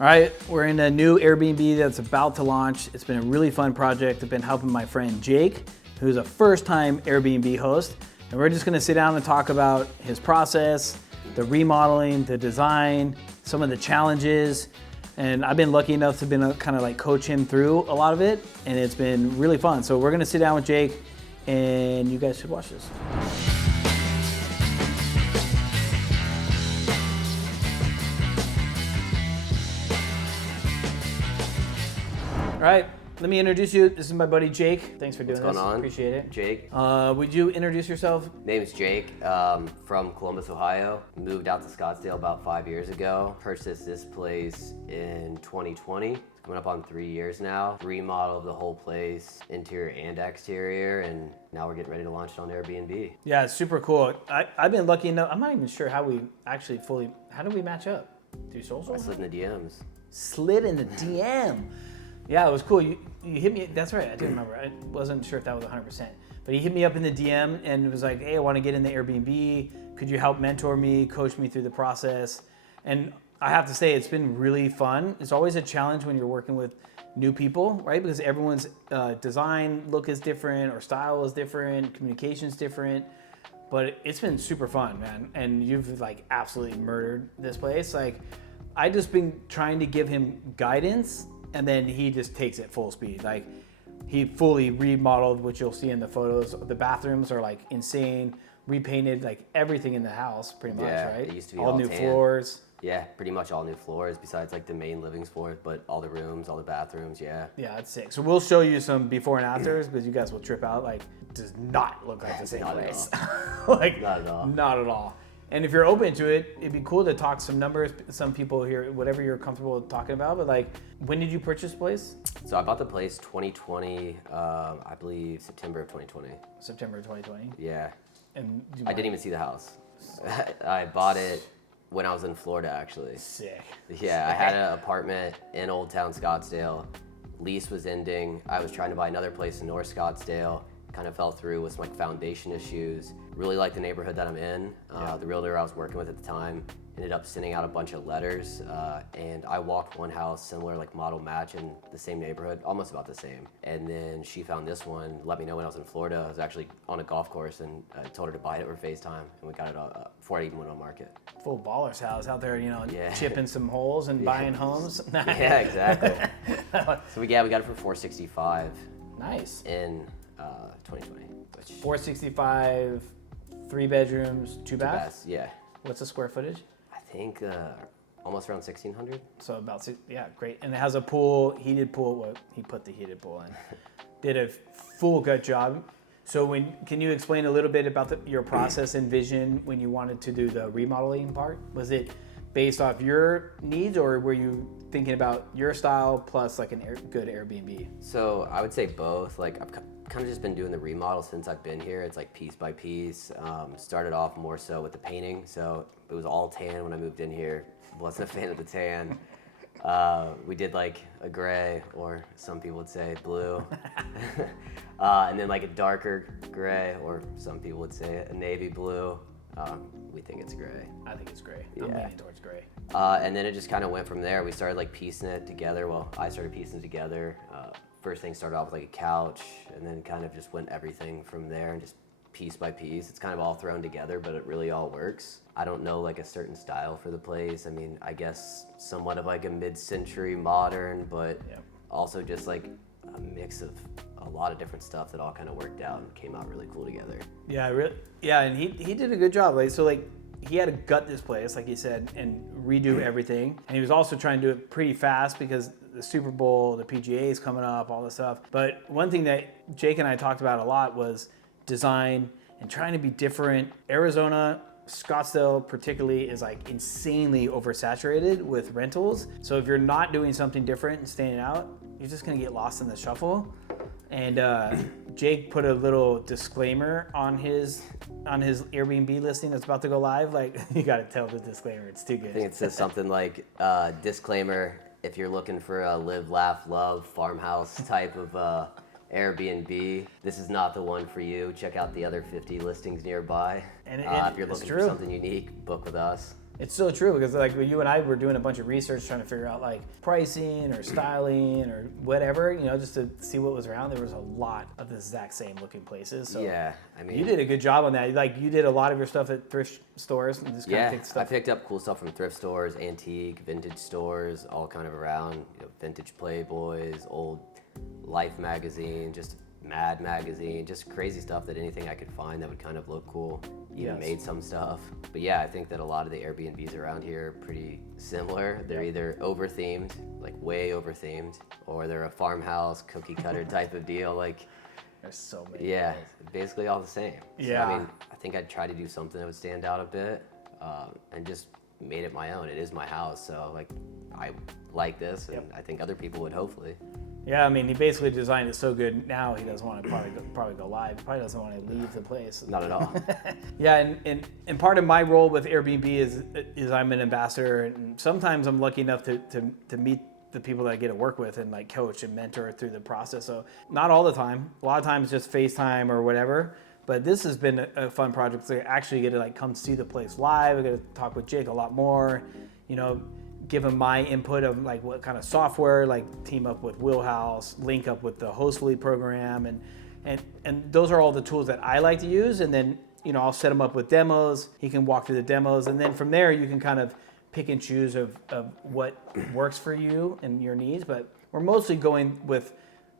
All right, we're in a new Airbnb that's about to launch. It's been a really fun project. I've been helping my friend Jake, who's a first-time Airbnb host, and we're just gonna sit down and talk about his process, the remodeling, the design, some of the challenges, and I've been lucky enough to kind of like coach him through a lot of it, and it's been really fun. So we're gonna sit down with Jake, and you guys should watch this. All right, let me introduce you. This is my buddy Jake. Thanks for doing this. What's going on? Appreciate it. Jake. Would you introduce yourself? Name's Jake, from Columbus, Ohio. Moved out to Scottsdale about 5 years ago. Purchased this place in 2020. It's coming up on 3 years now. Remodeled the whole place, interior and exterior, and now we're getting ready to launch it on Airbnb. Yeah, it's super cool. I've been lucky enough. I'm not even sure how we actually how did we match up? Through social? I slid in the DMs. Slid in the DM. Yeah, it was cool. You hit me. That's right. I do remember. I wasn't sure if that was 100%. But he hit me up in the DM and was like, hey, I want to get in the Airbnb. Could you help mentor me, coach me through the process? And I have to say, it's been really fun. It's always a challenge when you're working with new people, right? Because everyone's design look is different or style is different, communication's different. But it's been super fun, man. And you've like absolutely murdered this place. Like, I just been trying to give him guidance, and then he just takes it full speed. Like, he fully remodeled, which you'll see in the photos. The bathrooms are like insane, repainted, like everything in the house, pretty much, right? It used to be all new tan. floors. Yeah, pretty much all new floors besides like the main living floors, but all the rooms, all the bathrooms, yeah. Yeah, it's sick. So we'll show you some before and afters, because you guys will trip out. Like, it does not look like the same Not at place. all. Like, Not at all. Not at all. And if you're open to it, it'd be cool to talk some numbers, some people here, whatever you're comfortable talking about. But like, when did you purchase the place? So I bought the place 2020, I believe September of 2020. September 2020. Yeah. And I didn't even see the house. I bought it when I was in Florida, actually. Sick. Yeah, I had an apartment in Old Town Scottsdale. Lease was ending. I was trying to buy another place in North Scottsdale. Kind of fell through with some like foundation issues. Really like the neighborhood that I'm in. The realtor I was working with at the time ended up sending out a bunch of letters, and I walked one house similar, like model match in the same neighborhood, almost about the same. And then she found this one, let me know when I was in Florida. I was actually on a golf course, and I told her to buy it over FaceTime, and we got it before it even went on market. Full baller's house out there, chipping some holes and buying homes. Yeah, exactly. So we got it for $465. Nice. In 2020. 465, 3 bedrooms, 2 baths? Yeah. What's the square footage? I think almost around 1,600. So about 6, yeah, great. And it has a pool, heated pool. Well, he put the heated pool in. Did a full gut job. So can you explain a little bit about your process and vision when you wanted to do the remodeling part? Was it based off your needs, or were you thinking about your style plus like good Airbnb? So I would say both. Like, I've kind of just been doing the remodel since I've been here. It's like piece by piece. Started off more so with the painting. So it was all tan when I moved in here. Wasn't a fan of the tan. We did like a gray, or some people would say blue. And then like a darker gray, or some people would say a navy blue. We think it's gray. I think it's gray. Yeah. I'm leaning towards gray. And then it just kind of went from there. We started like piecing it together. Well, I started piecing it together. First thing started off with like a couch, and then kind of just went everything from there, and just piece by piece. It's kind of all thrown together, but it really all works. I don't know like a certain style for the place. I mean, I guess somewhat of like a mid-century modern, but also just like a mix of a lot of different stuff that all kind of worked out and came out really cool together. Yeah, and he did a good job. Like, so like, he had to gut this place, like you said, and redo everything. And he was also trying to do it pretty fast because the Super Bowl, the PGA is coming up, all this stuff. But one thing that Jake and I talked about a lot was design and trying to be different. Arizona, Scottsdale particularly, is like insanely oversaturated with rentals. So if you're not doing something different and standing out, you're just gonna get lost in the shuffle. And Jake put a little disclaimer on his Airbnb listing that's about to go live. Like, you gotta tell the disclaimer, it's too good. I think it says something like, disclaimer, if you're looking for a live, laugh, love farmhouse type of Airbnb, this is not the one for you. Check out the other 50 listings nearby. And if you're looking for something unique, book with us. It's so true because like you and I were doing a bunch of research trying to figure out like pricing or styling or whatever, just to see what was around. There was a lot of the exact same looking places. So yeah, I mean, you did a good job on that. Like you did a lot of your stuff at thrift stores and just kind of picked stuff. I picked up cool stuff from thrift stores, antique, vintage stores, all kind of around. Vintage Playboys, old Life magazine, just Mad magazine, just crazy stuff that anything I could find that would kind of look cool. Even made some stuff. But yeah, I think that a lot of the Airbnbs around here are pretty similar. They're either over-themed, like way over-themed, or they're a farmhouse, cookie cutter type of deal. Like, there's so many. Yeah, basically all the same. Yeah. So, I mean, I think I'd try to do something that would stand out a bit, and just made it my own. It is my house, so like I like this, and I think other people would hopefully. Yeah, I mean, he basically designed it so good. Now he doesn't want to probably go live. He probably doesn't want to leave the place. Not at all. Yeah, and part of my role with Airbnb is I'm an ambassador, and sometimes I'm lucky enough to meet the people that I get to work with and like coach and mentor through the process. So not all the time. A lot of times just FaceTime or whatever. But this has been a fun project to actually get to like come see the place live. I get to talk with Jake a lot more. Give him my input of like what kind of software, like team up with Wheelhouse, link up with the Hostfully program, and those are all the tools that I like to use. And then I'll set him up with demos. He can walk through the demos, and then from there you can kind of pick and choose of what works for you and your needs. But we're mostly going with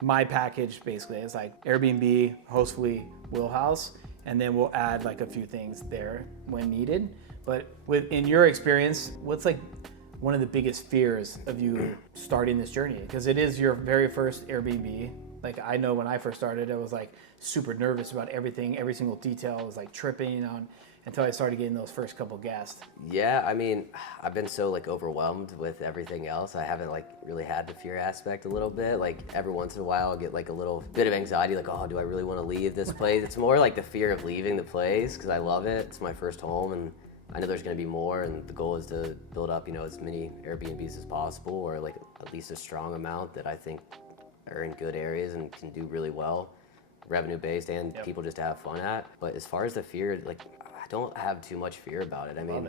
my package basically. It's like Airbnb, Hostfully, Wheelhouse, and then we'll add like a few things there when needed. But in your experience, what's like one of the biggest fears of you starting this journey? Because it is your very first Airbnb. Like I know when I first started, I was like super nervous about everything, every single detail. I was like tripping on until I started getting those first couple guests. Yeah, I mean, I've been so like overwhelmed with everything else. I haven't like really had the fear aspect a little bit. Like every once in a while I'll get like a little bit of anxiety, like, oh, do I really want to leave this place? It's more like the fear of leaving the place because I love it. It's my first home, and I know there's going to be more, and the goal is to build up, as many Airbnbs as possible, or like at least a strong amount that I think are in good areas and can do really well, revenue-based, and people just to have fun at. But as far as the fear, like I don't have too much fear about it. I mean,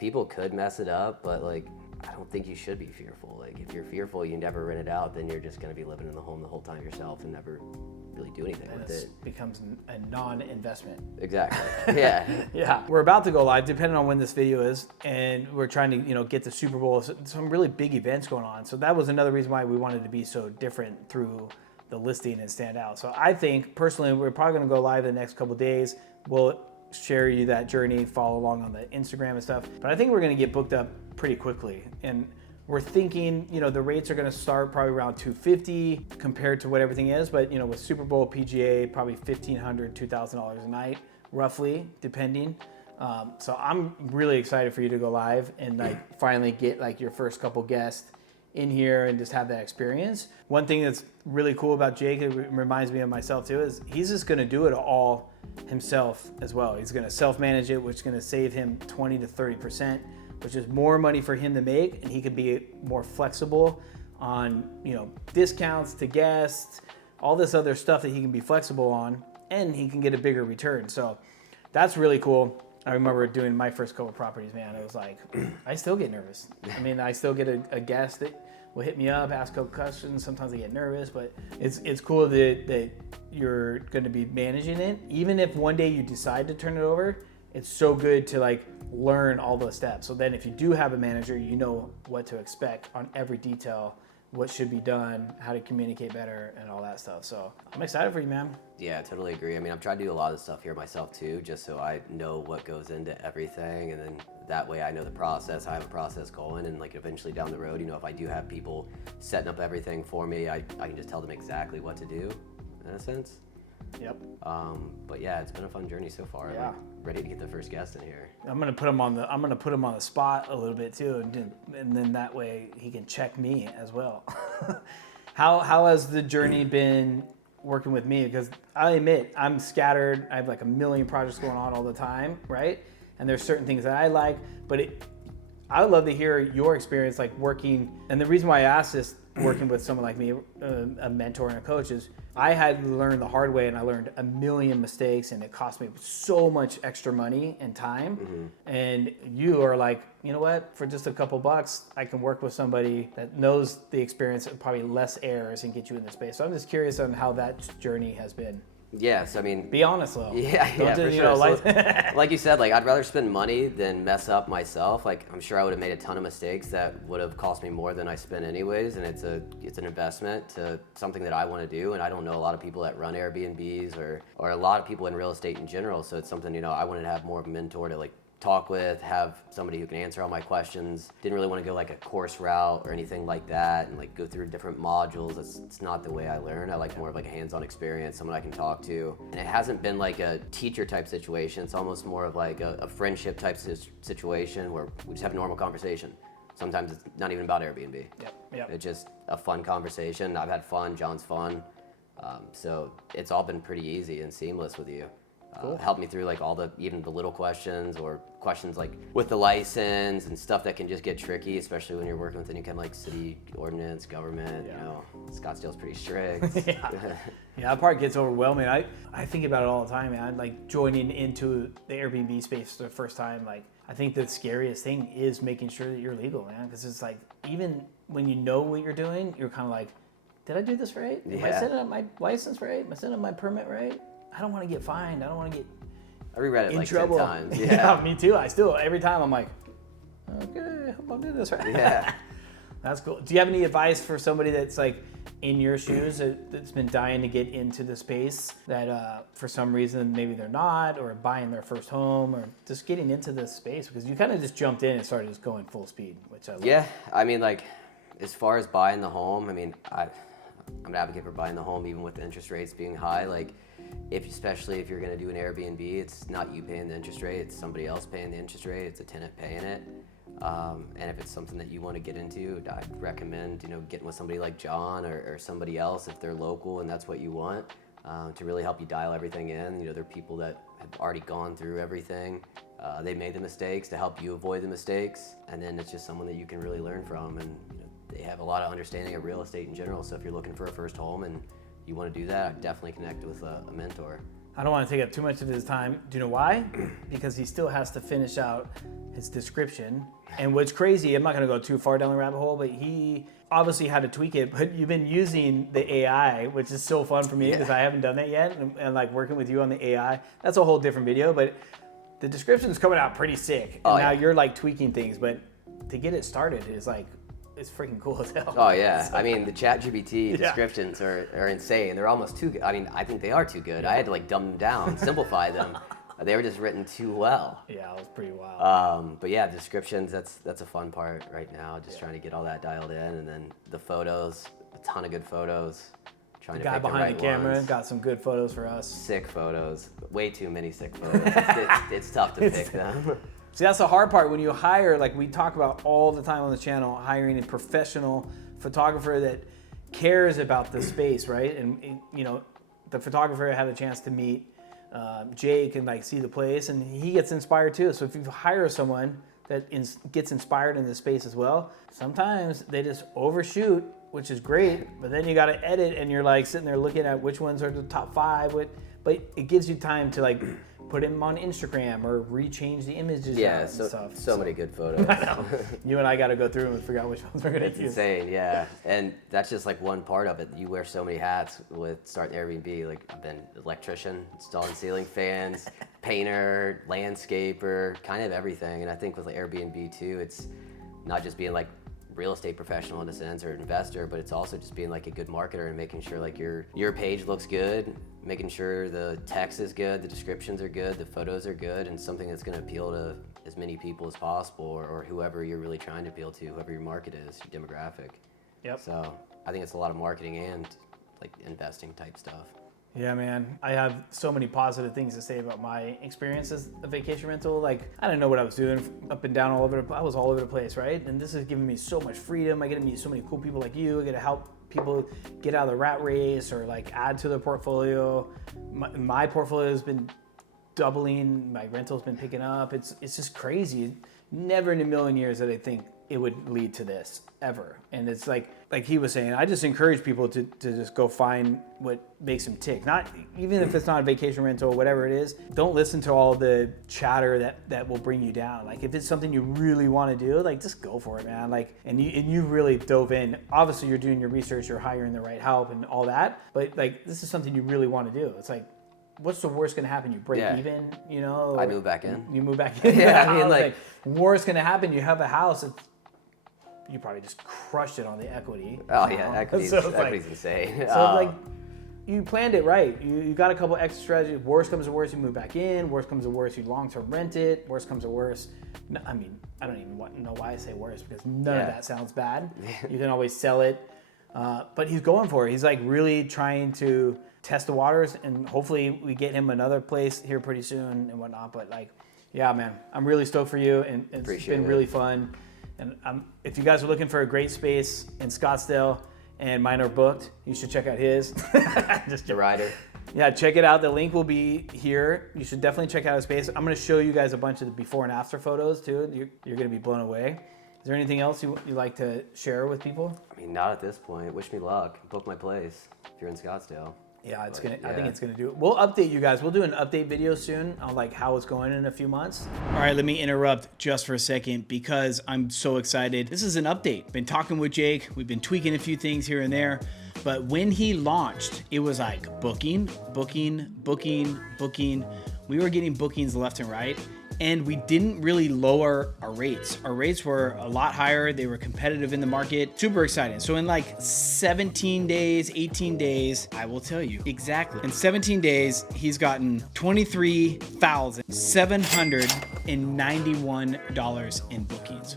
people could mess it up, but like I don't think you should be fearful. Like if you're fearful, you never rent it out, then you're just going to be living in the home the whole time yourself and never really do anything with it. Becomes a non-investment. Exactly. Yeah. Yeah. We're about to go live, depending on when this video is, and we're trying to, get the Super Bowl, some really big events going on. So that was another reason why we wanted to be so different through the listing and stand out. So I think personally, we're probably going to go live in the next couple of days. We'll share you that journey, follow along on the Instagram and stuff. But I think we're going to get booked up pretty quickly. And we're thinking, the rates are going to start probably around $250 compared to what everything is. But, with Super Bowl, PGA, probably $1,500, $2,000 a night, roughly, depending. So I'm really excited for you to go live and like finally get like your first couple guests in here and just have that experience. One thing that's really cool about Jake, it reminds me of myself too, is he's just going to do it all himself as well. He's going to self-manage it, which is going to save him 20 to 30%. Which is more money for him to make, and he could be more flexible on, discounts to guests, all this other stuff that he can be flexible on, and he can get a bigger return. So that's really cool. I remember doing my first couple properties, man. It was like, I still get nervous. I mean, I still get a guest that will hit me up, ask a couple questions. Sometimes I get nervous, but it's cool that you're going to be managing it. Even if one day you decide to turn it over, it's so good to like learn all those steps. So then if you do have a manager, you know what to expect on every detail, what should be done, how to communicate better, and all that stuff. So I'm excited for you, man. Yeah, I totally agree. I mean, I'm trying to do a lot of stuff here myself too, just so I know what goes into everything, and then that way I know the process. I have a process going, and like eventually down the road, if I do have people setting up everything for me, I can just tell them exactly what to do, in a sense. Yep. But yeah, it's been a fun journey so far. Yeah. I'm ready to get the first guest in here. I'm gonna put him on the spot a little bit too, and then that way he can check me as well. How has the journey been working with me? Because I admit I'm scattered. I have like a million projects going on all the time, right? And there's certain things that I like, but I would love to hear your experience, like working. And the reason why I asked this, working with someone like me, a mentor and a coach, is I had to learn the hard way, and I learned a million mistakes, and it cost me so much extra money and time. Mm-hmm. And you are like, you know what? For just a couple bucks, I can work with somebody that knows the experience and probably less errors and get you in the space. So I'm just curious on how that journey has been. Yes, I mean... Be honest, though. Yeah, for sure. Like you said, like, I'd rather spend money than mess up myself. Like, I'm sure I would have made a ton of mistakes that would have cost me more than I spent anyways, and it's an investment to something that I want to do, and I don't know a lot of people that run Airbnbs or a lot of people in real estate in general, so it's something, I wanted to have more of a mentor to, like, talk with, have somebody who can answer all my questions. Didn't really want to go like a course route or anything like that and like go through different modules. It's not the way I learn. I like more of like a hands-on experience, someone I can talk to. And it hasn't been like a teacher type situation. It's almost more of like a friendship type situation where we just have a normal conversation. Sometimes it's not even about Airbnb. Yep. It's just a fun conversation. I've had fun, John's fun. So it's all been pretty easy and seamless with you. Cool. Help me through like even the little questions or questions like with the license and stuff that can just get tricky, especially when you're working with any kind of like city ordinance, government. Scottsdale's pretty strict. Yeah, that part gets overwhelming. I think about it all the time, man. Like joining into the Airbnb space for the first time, like I think the scariest thing is making sure that you're legal, man. Because it's like even when you know what you're doing, you're kind of like, did I do this right? Am I setting up my license right? Am I setting up my permit right? I don't want to get fined. I don't want to get I reread it in like trouble. 10 times. Yeah, me too. every time I'm like, okay, I hope I'm doing this right. Yeah. That's cool. Do you have any advice for somebody that's like in your shoes that's been dying to get into the space that for some reason maybe they're not, or buying their first home, or just getting into this space? Because you kind of just jumped in and started just going full speed, which I love. Yeah, I mean, like as far as buying the home, I mean, I'm an advocate for buying the home even with the interest rates being high. Like especially if you're going to do an Airbnb, it's not you paying the interest rate, it's somebody else paying the interest rate, it's a tenant paying it. And if it's something that you want to get into, I'd recommend, getting with somebody like John or somebody else if they're local and that's what you want, to really help you dial everything in. They're people that have already gone through everything. They made the mistakes to help you avoid the mistakes, and then it's just someone that you can really learn from, and they have a lot of understanding of real estate in general. So if you're looking for a first home and you want to do that, I'd definitely connect with a mentor. I don't want to take up too much of his time. Do you know why? Because he still has to finish out his description. And what's crazy, I'm not going to go too far down the rabbit hole, but he obviously had to tweak it. But you've been using the AI, which is so fun for me because I haven't done that yet. And like working with you on the AI, that's a whole different video. But the description's coming out pretty sick. And now you're like tweaking things. But to get it started is like, it's freaking cool as hell. Oh yeah, I mean the ChatGPT descriptions are insane. They're almost too good. I mean, I think they are too good. I had to like dumb them down, simplify them. They were just written too well. Yeah, it was pretty wild. But yeah, descriptions, that's a fun part right now. Just trying to get all that dialed in, and then the photos, a ton of good photos. Trying the to guy pick behind the right the camera ones. got some good photos for us. Sick photos, way too many sick photos. It's tough to pick them. See, that's the hard part when you hire, like we talk about all the time on the channel, hiring a professional photographer that cares about the space, right? And the photographer had a chance to meet Jake and like see the place, and he gets inspired too. So if you hire someone that gets inspired in the space as well, sometimes they just overshoot, which is great, but then you got to edit, and you're like sitting there looking at which ones are the top 5, but it gives you time to like put them on Instagram or rechange the images. Yeah, and stuff. So many good photos. I know. You and I got to go through them and figure out which ones we're going to use. It's insane, yeah. And that's just like one part of it. You wear so many hats with starting Airbnb. Like I've been electrician, installing ceiling fans, painter, landscaper, kind of everything. And I think with like Airbnb too, it's not just being like real estate professional in a sense or investor, but it's also just being like a good marketer and making sure like your page looks good, making sure the text is good, the descriptions are good, the photos are good, and something that's going to appeal to as many people as possible, or whoever you're really trying to appeal to, whoever your market is, your demographic. Yep. So I think it's a lot of marketing and like investing type stuff. Yeah, man. I have so many positive things to say about my experience as a vacation rental. Like, I didn't know what I was doing up and down I was all over the place, right? And this has given me so much freedom. I get to meet so many cool people like you. I get to help people get out of the rat race or like add to their portfolio. My portfolio has been doubling. My rental's been picking up. It's just crazy. never in a million years did I think it would lead to this ever. And it's like he was saying, I just encourage people to just go find what makes them tick. Not even if it's not a vacation rental, whatever it is. Don't listen to all the chatter that will bring you down. Like if it's something you really want to do, like just go for it, man. Like and you really dove in. Obviously you're doing your research, you're hiring the right help and all that. But like this is something you really want to do. It's like, what's the worst gonna happen? You break even, you know? I move back in. You move back in. Yeah, I mean like worst gonna happen, you have a house. You probably just crushed it on the equity. Oh yeah, equity's like, insane. So like, you planned it right. You got a couple extra strategies. Worst comes to worst, you move back in. Worst comes to worst, you long-term rent it. Worst comes to worst. No, I mean, I don't even know why I say worst because none of that sounds bad. You can always sell it. But he's going for it. He's like really trying to test the waters, and hopefully we get him another place here pretty soon and whatnot. But like, yeah, man, I'm really stoked for you, and it's been really fun. And if you guys are looking for a great space in Scottsdale and mine are booked, you should check out his. Just the rider. Yeah, check it out. The link will be here. You should definitely check out his space. I'm going to show you guys a bunch of the before and after photos too. You're going to be blown away. Is there anything else you like to share with people? I mean, not at this point. Wish me luck. Book my place if you're in Scottsdale. Yeah, I think it's gonna do it. We'll update you guys. We'll do an update video soon on like how it's going in a few months. All right, let me interrupt just for a second because I'm so excited. This is an update. Been talking with Jake. We've been tweaking a few things here and there. But when he launched, it was like booking. We were getting bookings left and right. And we didn't really lower our rates. Our rates were a lot higher. They were competitive in the market. Super exciting. So in like 17 days, 18 days, I will tell you exactly. In 17 days, he's gotten $23,791 in bookings.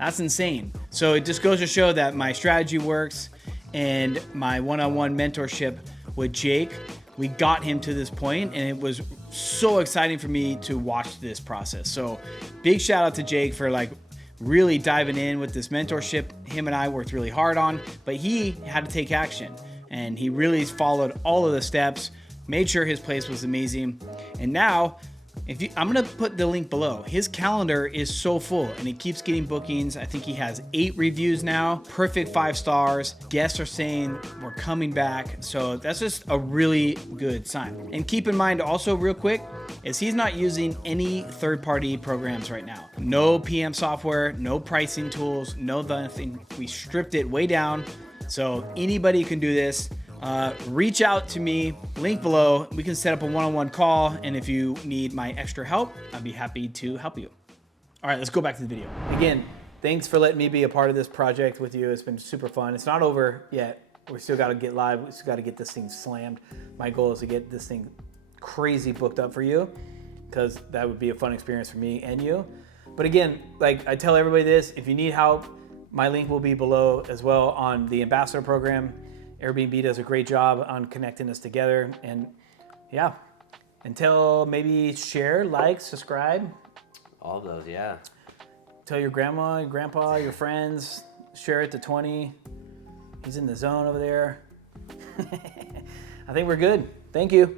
That's insane. So it just goes to show that my strategy works, and my one-on-one mentorship with Jake, we got him to this point, and it was so exciting for me to watch this process. So big shout out to Jake for like really diving in with this mentorship. Him and I worked really hard on, but he had to take action, and he really followed all of the steps, made sure his place was amazing. And now I'm gonna put the link below. His calendar is so full and he keeps getting bookings. I think he has 8 reviews now, perfect 5 stars. Guests are saying we're coming back. So that's just a really good sign. And keep in mind also real quick, is he's not using any third-party programs right now. No PM software, no pricing tools, no nothing. We stripped it way down. So anybody can do this. Reach out to me, link below. We can set up a one-on-one call, and if you need my extra help, I'd be happy to help you. All right, let's go back to the video. Again, thanks for letting me be a part of this project with you. It's been super fun. It's not over yet. We still got to get live. We still got to get this thing slammed. My goal is to get this thing crazy booked up for you, because that would be a fun experience for me and you. But again, like I tell everybody this, if you need help, my link will be below as well on the Ambassador program. Airbnb does a great job on connecting us together. And yeah, until maybe share, like, subscribe. All of those, yeah. Tell your grandma, your grandpa, your friends, share it to 20. He's in the zone over there. I think we're good. Thank you.